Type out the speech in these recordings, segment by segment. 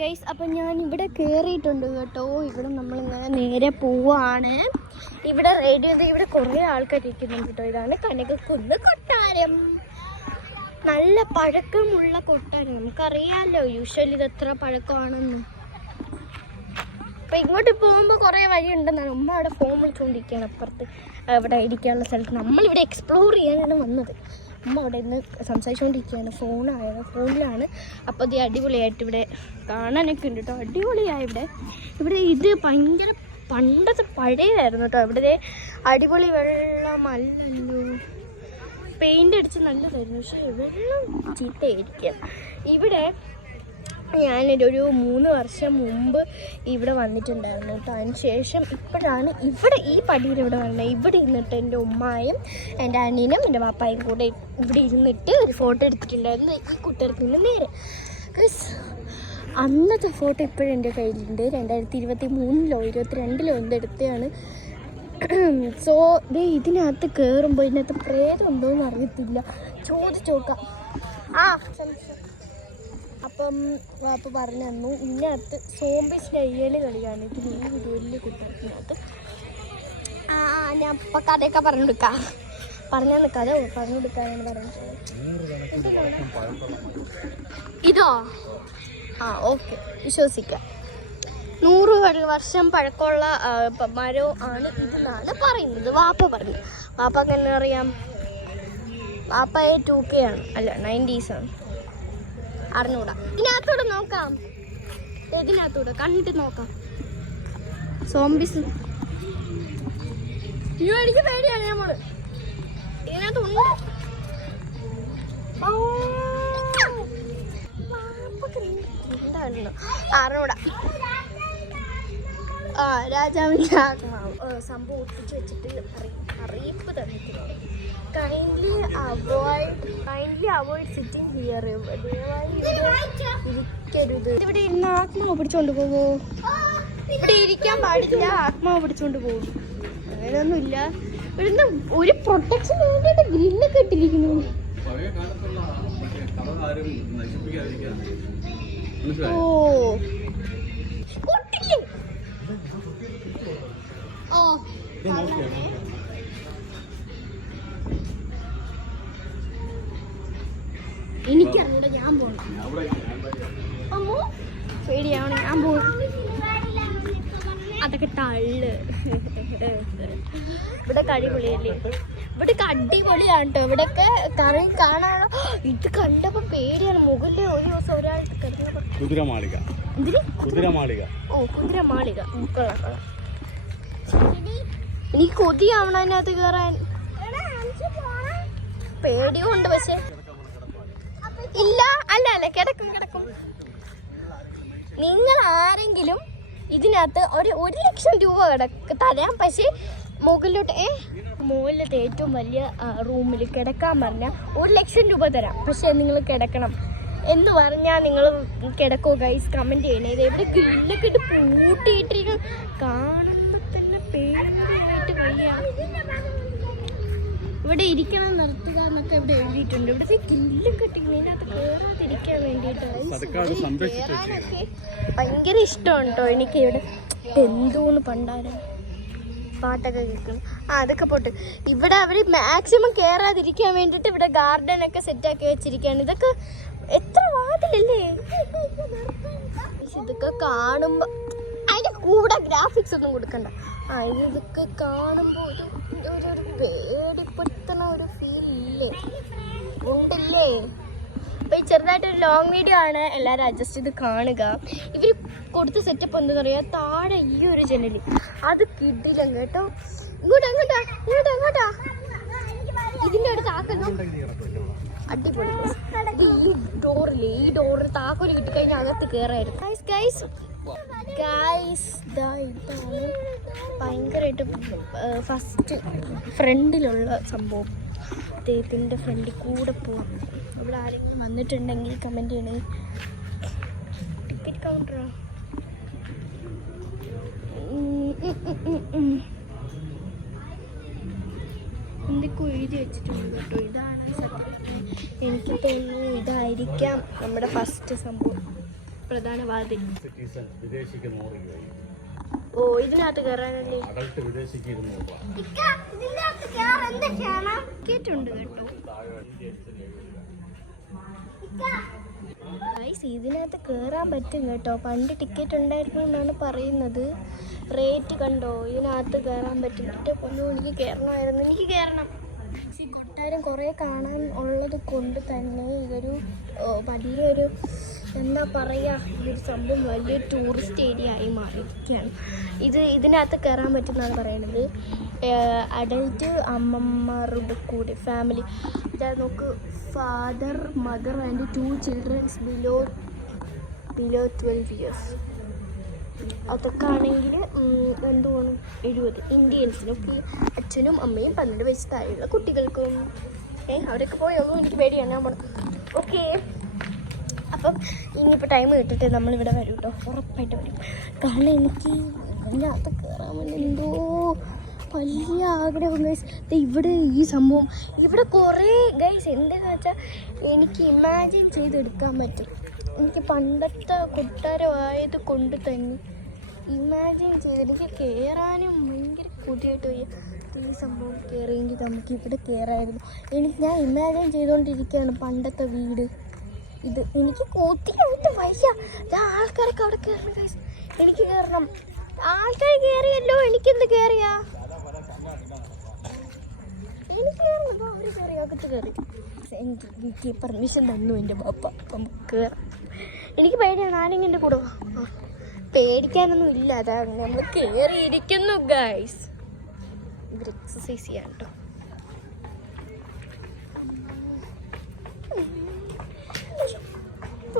Guys, അപ്പം ഞാൻ ഇവിടെ കയറിയിട്ടുണ്ട് കേട്ടോ. ഇവിടെ നമ്മളിങ്ങനെ നേരെ പോവാണ്. ഇവിടെ ഇവിടെ കുറേ ആൾക്കാർ ഇരിക്കുന്നുണ്ട് കേട്ടോ. ഇതാണ് കനകക്കുന്ന് കൊട്ടാരം. നല്ല പഴക്കമുള്ള കൊട്ടാരം. നമുക്കറിയാമല്ലോ യൂഷ്വലി ഇത് എത്ര പഴക്കമാണെന്ന്. അപ്പം ഇങ്ങോട്ട് പോകുമ്പോൾ കുറേ വഴിയുണ്ടെന്നാണ് ഉമ്മ അവിടെ ഫോൺ വിളിച്ചുകൊണ്ടിരിക്കുകയാണ്. അപ്പുറത്ത് ഇവിടെ ഇരിക്കാനുള്ള സ്ഥലത്ത് നമ്മളിവിടെ എക്സ്പ്ലോർ ചെയ്യാനാണ് വന്നത്. ഉമ്മ അവിടെ നിന്ന് സംസാരിച്ചുകൊണ്ടിരിക്കുകയാണ്. ഫോണിലാണ്. അപ്പോൾ ഇത് അടിപൊളിയായിട്ട് ഇവിടെ കാണാനൊക്കെ ഉണ്ട് കേട്ടോ. അടിപൊളിയായി ഇവിടെ ഇത് ഭയങ്കര പണ്ടത്തെ പഴയതായിരുന്നു കേട്ടോ. ഇവിടെ അടിപൊളി വെള്ളമല്ലല്ലോ, പെയിൻ്റ് അടിച്ച് നല്ലതായിരുന്നു. പക്ഷേ വെള്ളം ചീത്തയായിരിക്കുക. ഇവിടെ ഞാനൊരു 3 വർഷം മുമ്പ് ഇവിടെ വന്നിട്ടുണ്ടായിരുന്നു കേട്ടോ. അതിന് ശേഷം ഇപ്പോഴാണ് ഇവിടെ ഈ പടിയിൽ ഇവിടെ വന്നത്. ഇവിടെ ഇരുന്നിട്ട് എൻ്റെ ഉമ്മായും എൻ്റെ അനിയനും എൻ്റെ പാപ്പായും കൂടെ ഇവിടെ ഇരുന്നിട്ട് ഒരു ഫോട്ടോ എടുത്തിട്ടുണ്ടായിരുന്നു. ഈ കുട്ടികൾക്ക് നിന്ന് നേരെ അന്നത്തെ ഫോട്ടോ ഇപ്പോഴും എൻ്റെ കയ്യിലുണ്ട്. 2023-ലോ 2022-ലോ എന്തെടുത്തതാണ്. സോ ഇതിനകത്ത് കയറുമ്പോൾ ഇതിനകത്ത് പ്രേതം ഉണ്ടോയെന്ന് അറിയത്തില്ല. ചോദിച്ചു നോക്കാം. അപ്പം വാപ്പ പറഞ്ഞു തന്നു ഇതിനകത്ത് സോംബീസ് നെയ്യൽ കളിയാണ്. ഇത് വലിയ കുട്ടികൾക്കിനകത്ത് ഞാൻ ഇപ്പം കഥയൊക്കെ പറഞ്ഞു കൊടുക്കാം. കഥ പറഞ്ഞു കൊടുക്കാനാണ് പറഞ്ഞത്. ഇതോ? ഓക്കെ, വിശ്വസിക്കാം. 100 വർഷം പഴക്കമുള്ള മരവും ആണ് ഇതെന്നാണ് പറയുന്നത്. വാപ്പ പറഞ്ഞു. വാപ്പക്ക് എന്നെ അറിയാം. വാപ്പ 2K ആണ്, അല്ല 90s ആണ്. അറിഞ്ഞൂടാ. ഇതിനകത്തൂടെ നോക്കാം. ഇതിനകത്തൂടെ കണ്ടിട്ട് നോക്കാം. സോംബീസ് എനിക്ക് പേടിയാണ്. നമ്മള് ഇതിനകത്തുണ്ട്. അറിഞ്ഞൂടാ. രാജാവിൻ്റെ ആത്മാവ് സംഭവം ഒട്ടിച്ച് വെച്ചിട്ട് അറിയിപ്പ് തന്നിട്ടുണ്ട്. Kindly avoid sitting here. ഇരിക്കരുത്. ഇവിടെ ഇരുന്ന് ആത്മാവ് പിടിച്ചോണ്ട് പോവോ? ഇവിടെ ഇരിക്കാൻ പാടില്ല, ആത്മാവ് പിടിച്ചോണ്ട് പോകും. അങ്ങനെയൊന്നുമില്ല. ഇവിടുന്ന് ഒരു പ്രൊട്ടക്ഷൻ വേണ്ടിയിട്ട് ഗ്രില്ലൊക്കെ ഇട്ടിരിക്കുന്നു. ഓ എനിക്കറിഞ്ഞൂടെ. ഞാൻ പോകണം. അമ്മോ പേടിയാണ്. ഞാൻ പോകും. അതൊക്കെ തള്ളു. ഇവിടെ അടിപൊളിയല്ലേ? ഇവിടെയൊക്കെ അടിപൊളിയാണ് കേട്ടോ. ഇവിടെയൊക്കെ കറി കാണാനോ. ഇത് കണ്ടപ്പോ പേടിയാണ്. മുകളിൽ ഒരു ദിവസം ഒരാൾ കുതിരമാളിക. ഓ, കുതിരമാളിക. എനിക്ക് കൊതിയാവണം അതിനകത്ത് കയറാൻ. പേടിയുണ്ട്. പക്ഷെ ഇല്ല, അല്ല കിടക്കും. നിങ്ങൾ ആരെങ്കിലും ഇതിനകത്ത് 1 ലക്ഷം രൂപ തരാം. പക്ഷേ മുകളിലത്തെ ഏറ്റവും വലിയ റൂമിൽ കിടക്കാൻ പറഞ്ഞാൽ 1 ലക്ഷം രൂപ തരാം. പക്ഷേ നിങ്ങൾ കിടക്കണം എന്ന് പറഞ്ഞാൽ നിങ്ങൾ കിടക്കോ ഗൈസ്? കമൻറ്റ് ചെയ്യണേ. ഇത് എവിടെ ഗ്രില്ലൊക്കെ ഇട്ട് പൂട്ടിയിട്ടിരിക്കും. കാണുമ്പോൾ തന്നെ പേടിയായിട്ട് വയ്യ. ഇവിടെ ഇരിക്കണം, നിർത്തുക എന്നൊക്കെ ഇവിടെ എഴുതിയിട്ടുണ്ട്. ഇവിടുത്തെ ഗ്രില്ലൊക്കെ ഇട്ടിരിക്കുന്നതിനകത്ത് കയറാതിരിക്കാൻ വേണ്ടിയിട്ട് കയറാനൊക്കെ ഭയങ്കര ഇഷ്ടമാണ് കേട്ടോ എനിക്ക്. ഇവിടെ എന്തോന്ന് പണ്ടാരം പാട്ടൊക്കെ കേൾക്കുന്നു. അതൊക്കെ പോട്ട്. ഇവിടെ അവർ മാക്സിമം കയറാതിരിക്കാൻ വേണ്ടിയിട്ട് ഇവിടെ ഗാർഡനൊക്കെ സെറ്റാക്കി വെച്ചിരിക്കുകയാണ്. ഇതൊക്കെ എത്ര വാതിലല്ലേ? ഇതൊക്കെ കാണുമ്പോൾ അതിൻ്റെ കൂടെ ഗ്രാഫിക്സ് ഒന്നും കൊടുക്കണ്ട. ഇതൊക്കെ കാണുമ്പോൾ ഒരു പേടിപ്പെടുത്തുന്ന ഒരു ഫീൽ ഇല്ലേ? ഉണ്ടല്ലേ? അപ്പോൾ ഈ ചെറുതായിട്ടൊരു ലോങ് വീഡിയോ ആണ്. എല്ലാവരും അഡ്ജസ്റ്റ് ചെയ്ത് കാണുക. ഇവർ കൊടുത്ത സെറ്റപ്പ് എന്താണെന്ന് പറയുക, താഴെ ഈ ഒരു ജനല് അത് കിടില കേട്ടോ. ഇങ്ങോട്ടാ ഇതിൻ്റെ അടുത്ത് ആക്കുന്നു. അടിപൊളി. ഈ ഡോറിൽ താക്കോല് കിട്ടിക്കഴിഞ്ഞാൽ അകത്ത് കയറായിരുന്നു. ഇതാണ് ഭയങ്കരമായിട്ട് ഫസ്റ്റ് ഫ്രണ്ടിലുള്ള സംഭവം. അദ്ദേഹത്തിൻ്റെ ഫ്രണ്ടിൽ കൂടെ പോവാം. ഇവിടെ ആരെങ്കിലും വന്നിട്ടുണ്ടെങ്കിൽ കമൻറ്റ് ചെയ്യണേ. ടിക്കറ്റ് കൗണ്ടറാ. എന്തൊക്കെ എഴുതി വെച്ചിട്ടുണ്ട് കേട്ടോ. ഇതാണ് സത്യം. എനിക്ക് തോന്നുന്നു ഇതായിരിക്കാം നമ്മുടെ ഫസ്റ്റ് സംഭവം. പ്രധാന വാതിൽ. വിദേശിക്ക് 100 രൂപ. ഓ ഇതിനകത്ത് കയറാനല്ലേ? അഡൽട്ട് വിദേശിക്ക് 200 രൂപ. കേട്ടുണ്ട് കേട്ടോ. ഇതിനകത്ത് കയറാൻ പറ്റും കേട്ടോ. പണ്ട് ടിക്കറ്റ് ഉണ്ടായിരുന്നു എന്നാണ് പറയുന്നത്. റേറ്റ് കണ്ടോ? ഇതിനകത്ത് കയറാൻ പറ്റും. എനിക്ക് കയറണമായിരുന്നു, എനിക്ക് കയറണം. കൊട്ടാരം കുറേ കാണാൻ ഉള്ളത് കൊണ്ട് തന്നെ ഇതൊരു വലിയൊരു എന്താ പറയുക, ഇതൊരു സംഭവം വലിയൊരു ടൂറിസ്റ്റ് ഏരിയ ആയി മാറിയിരിക്കുകയാണ്. ഇതിനകത്ത് കയറാൻ പറ്റുമെന്നാണ് പറയുന്നത്. അഡൽട്ട് അമ്മമാരുടെ കൂടെ ഫാമിലി നോക്ക്, father mother and 2 children's below 12 years. അതൊക്കെ ആണെങ്കിൽ എന്തുകൊണ്ട് 70 ഇന്ത്യൻസിനൊക്കെ അച്ഛനും അമ്മയും 12 വയസ്സ് താഴെയുള്ള കുട്ടികൾക്കും. അവരൊക്കെ പോയൊന്നും എനിക്ക് പേടിയാണ്. ഞാൻ പോണം. ഓക്കെ, അപ്പം ഇനിയിപ്പോൾ ടൈം കിട്ടിയിട്ട് നമ്മളിവിടെ വരും കേട്ടോ, ഉറപ്പായിട്ട് വരും. കാരണം എനിക്ക് അതിനകത്ത് കയറാൻ വേണ്ടി എന്തോ വലിയ ആഗ്രഹം ഗൈസ്. ഇവിടെ ഈ സംഭവം ഇവിടെ കുറേ ഗൈസ് എന്താണെന്ന് വെച്ചാൽ എനിക്ക് ഇമാജിൻ ചെയ്തെടുക്കാൻ പറ്റും. എനിക്ക് പണ്ടത്തെ കൊട്ടാരമായത് കൊണ്ട് തന്നെ ഇമാജിൻ ചെയ്ത് എനിക്ക് കയറാനും ഭയങ്കര പുതിയായിട്ട് പോയി. ഈ സംഭവം കയറിയെങ്കിൽ നമുക്ക് ഇവിടെ കയറായിരുന്നു. ഞാൻ ഇമാജിൻ ചെയ്തുകൊണ്ടിരിക്കുകയാണ് പണ്ടത്തെ വീട്. ഇത് എനിക്ക് കൊതിയായിട്ട് വയ്യ. ആൾക്കാരൊക്കെ അവിടെ കയറണം ഗൈസ്, എനിക്ക് കയറണം. ആൾക്കാർ കയറിയല്ലോ, എനിക്കെന്ത് കയറിയാ? എനിക്ക് കയറണം. അവർ കയറി, അകത്ത് കയറി. എനിക്ക് വീട്ടിൽ പെർമിഷൻ തന്നു എൻ്റെ പാപ്പ. അപ്പം കയറാം. എനിക്ക് പേടിയാണ്. ആരെങ്കിലും എൻ്റെ കൂടെ പേടിക്കാനൊന്നും ഇല്ല. അതാണ് നമ്മൾ കയറിയിരിക്കുന്നു ഗൈസ്. ഇവർ എക്സസൈസ് ചെയ്യാം കേട്ടോ.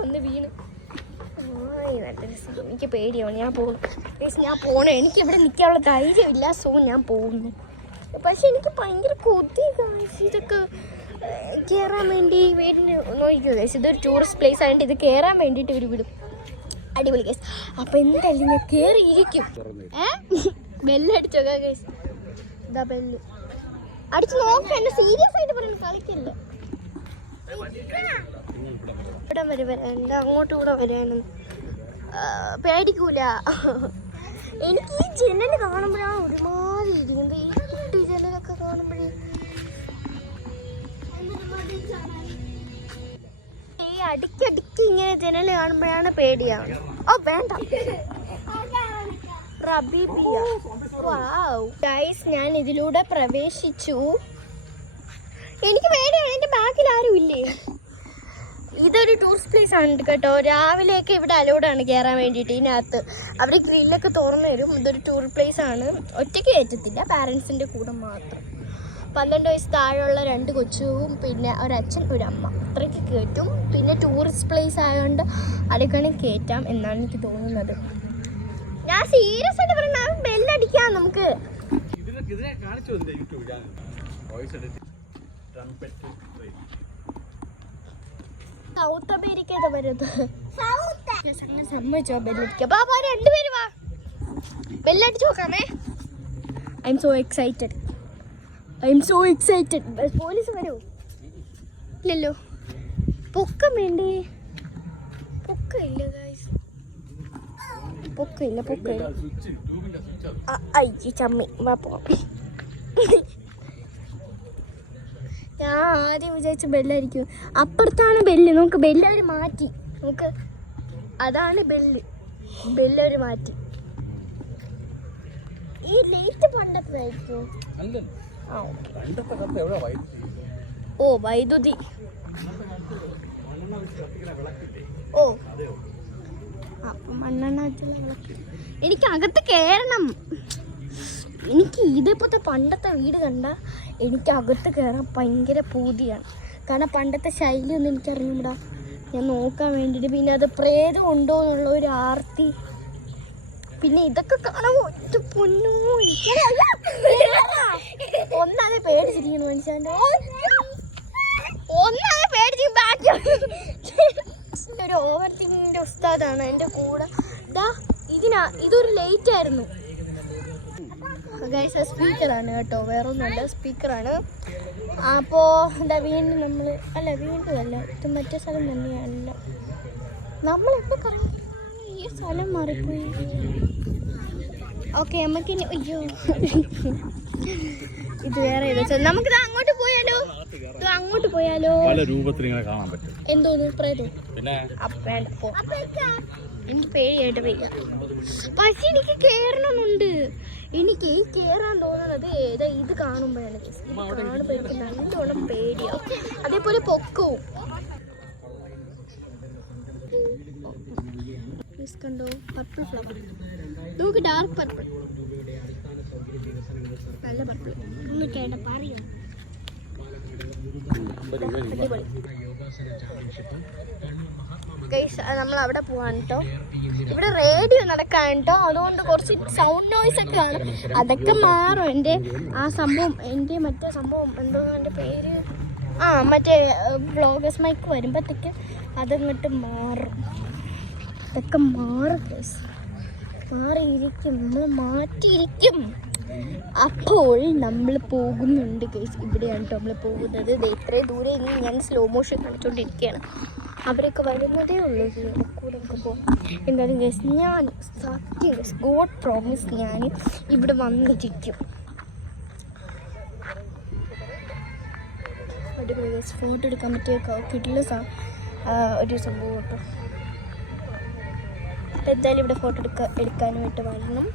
ഒന്ന് വീണ് നല്ല രസം. എനിക്ക് പേടിയാണ്. ഞാൻ പോകണം. എനിക്ക് ഇവിടെ നിൽക്കാനുള്ള ധൈര്യമില്ല. സോ ഞാൻ പോകുന്നു. പക്ഷെ എനിക്ക് ഭയങ്കര കൊതി ഗൈസ്. ഇതൊക്കെ കയറാൻ വേണ്ടി വീടിന് നോക്കിയോ ഗൈസ്. ഇതൊരു ടൂറിസ്റ്റ് പ്ലേസ് ആയതുകൊണ്ട് ഇത് കയറാൻ വേണ്ടിയിട്ട് ഇവർ വിടും. അടിപൊളി ഗൈസ്. അപ്പം എന്തായാലും ഞാൻ കയറിയിരിക്കും. ബെല്ലടിച്ചോ ഗൈസ്? ഇതാ ബെല്ല് അടിച്ച് നോക്കാം. എന്നെ സീരിയസ് ആയിട്ട് പറയുന്നത് കളിക്കല്ലേ. ഇവിടെ വരെ വരാനുണ്ട്, അങ്ങോട്ടും കൂടെ വരാനും പേടിക്കൂല. എനിക്ക് ഈ ജനൽ കാണുമ്പോഴാണ് ഒരുമാതിരി ഇരിക്കുന്നത്. ഈ കുട്ടി ജനലൊക്കെ കാണുമ്പോഴേ ഈ അടിക്കടിക്ക് ഇങ്ങനെ ജനൽ കാണുമ്പോഴാണ് പേടിയാണ്. ഓ വേണ്ട. ഗൈസ് ഞാൻ ഇതിലൂടെ പ്രവേശിച്ചു. എനിക്ക് പേടിയാണ്. എൻ്റെ ബാക്കിൽ ആരും ഇല്ലേ? ഇതൊരു ടൂറിസ്റ്റ് പ്ലേസ് ആണ് കേട്ടോ. രാവിലെയൊക്കെ ഇവിടെ അലോഡാണ് കയറാൻ വേണ്ടിയിട്ട്. ഇതിനകത്ത് അവർ ഗ്രില്ലൊക്കെ തുറന്നു തരും. ഇതൊരു ടൂറിസ്റ്റ് പ്ലേസ് ആണ്. ഒറ്റയ്ക്ക് കയറ്റത്തില്ല, പാരൻസിൻ്റെ കൂടെ മാത്രം. 12 വയസ്സ് താഴെയുള്ള 2 കൊച്ചും പിന്നെ ഒരച്ഛൻ ഒരമ്മ അത്രയ്ക്ക് കയറ്റും. പിന്നെ ടൂറിസ്റ്റ് പ്ലേസ് ആയതുകൊണ്ട് അതൊക്കെയാണ് കയറ്റാം എന്നാണ് എനിക്ക് തോന്നുന്നത്. ഞാൻ സീരിയസ് ആയിട്ട് പറഞ്ഞ ബെല്ലടിക്കാം നമുക്ക്. സൗത്ത് അമേരിക്ക വരുന്നത് സമ്മതിച്ചോ ബെല്ലടിക്കാം. ബാബാ 2 പേര് വാ, ബെല്ലടിച്ചു നോക്കാമേ. I am so excited. Police വരൂ? ഇല്ലല്ലോ. പൊക്കം വേണ്ടേ? പൊക്കമില്ല ഗൈസ്, പൊക്കമില്ല. അയ്യോ ചമ്മി. വാ പോവാം. ഞാൻ ആദ്യം വിചാരിച്ച ബെല്ലായിരിക്കും. അപ്പുറത്താണ് ബെല്ല്. നമുക്ക് ബെല്ല് അവർ മാറ്റി. നമുക്ക് അതാണ് ബെല്ലവർ മാറ്റി. ഈ ലൈറ്റ് പണ്ടത്തായിരിക്കും. ഓ വൈദ്യുതി. ഓ അപ്പം മണ്ണെണ്ണ വിളക്ക്. എനിക്ക് അകത്ത് കയറണം. എനിക്ക് ഇതേപോലത്തെ പണ്ടത്തെ വീട് കണ്ട എനിക്ക് അകത്ത് കയറാൻ ഭയങ്കര പൂതിയാണ്. കാരണം പണ്ടത്തെ ശൈലിയൊന്നും എനിക്കറിഞ്ഞൂടാ. ഞാൻ നോക്കാൻ വേണ്ടിയിട്ട്. പിന്നെ അത് പ്രേതം ഉണ്ടോ എന്നുള്ള ഒരു ആർത്തി. പിന്നെ ഇതൊക്കെ കാണുമ്പോൾ ഒറ്റ പൊന്നോ. ഒന്നാതെ പേടിച്ചിരിക്കുന്നു മനുഷ്യൻ്റെ. ഒന്നാതെ ഒരു ഓവർ തിങ്കിങ്ങിൻ്റെ ഉസ്താദാണ് എൻ്റെ കൂടെ. ഇതൊരു ലൈറ്റ് ആയിരുന്നു ഗൈസ്. സ്പീക്കറാണ് കേട്ടോ, വേറെ ഒന്നുമല്ല, സ്പീക്കറാണ്. അപ്പോൾ വീണ്ടും നമ്മൾ വീണ്ടും അല്ല, ഇത് മറ്റേ സ്ഥലം തന്നെയല്ല. നമ്മളെവിടെ കറങ്ങി ഈ സ്ഥലം മാറിപ്പോയി. ഓക്കെ നമുക്കിനി അയ്യോ ഇത് വേറെ നമുക്കിത് അങ്ങോട്ട് പോയാലോ? ഇത് അങ്ങോട്ട് പോയാലോ? പല രൂപത്തിൽ ഇങ്ങനെ കാണാൻ പറ്റും. എന്തോന്നു പ്രേതോ? പിന്നെ എനിക്ക് പേടിയായിട്ട് വയ്യ. പക്ഷെ എനിക്ക് കേറണമെന്നുണ്ട്. എനിക്ക് ഈ കേറാൻ തോന്നുന്നത് ഏതാ ഇത് കാണുമ്പോഴാണ്. കാണുമ്പോൾ എനിക്ക് നല്ലോണം പേടിയാവും. അതേപോലെ പൊക്കവും കണ്ടോ പർപ്പിൾ ഫ്ലവർ. നോക്ക് ഡാർക്ക് പർപ്പിൾ, നല്ല പർപ്പിൾ. ഒന്ന് കേട്ട പറയാം അടിപൊളി. നമ്മൾ അവിടെ പോവാണ് കേട്ടോ. ഇവിടെ റേഡിയോ നടക്കാൻ കേട്ടോ, അതുകൊണ്ട് കുറച്ച് സൗണ്ട് നോയ്സ് ഒക്കെ കാണും. അതൊക്കെ മാറും. എൻ്റെ ആ സംഭവം, എൻ്റെ മറ്റേ സംഭവം എന്തോ എൻ്റെ പേര് മറ്റേ വ്ളോഗേഴ്സ് മൈക്ക് വരുമ്പോഴത്തേക്ക് അതങ്ങോട്ട് മാറും. അതൊക്കെ മാറും കേസ്, മാറിയിരിക്കും, നമ്മൾ മാറ്റിയിരിക്കും. അപ്പോൾ നമ്മൾ പോകുന്നുണ്ട് കേസ്. ഇവിടെയാണ് കേട്ടോ നമ്മൾ പോകുന്നത്. ഇത്രയും ദൂരെ ഇനി ഞാൻ സ്ലോ മോഷൻ കാണിച്ചുകൊണ്ടിരിക്കുകയാണ്. അവരൊക്കെ വരുന്നതേ ഉള്ളൂ. കൂടെ ഒക്കെ പോകും. എന്തായാലും കേസ് ഞാൻ സത്യം കേസ് ഗോഡ് പ്രോമിസ് ഞാൻ ഇവിടെ വന്നിരിക്കും. അടിപൊളി കേസ്. ഫോട്ടോ എടുക്കാൻ പറ്റിയ കിട്ടില്ല ഒരു സംഭവം കേട്ടോ. അപ്പം എന്തായാലും ഇവിടെ ഫോട്ടോ എടുക്കാനായിട്ട് വരണം.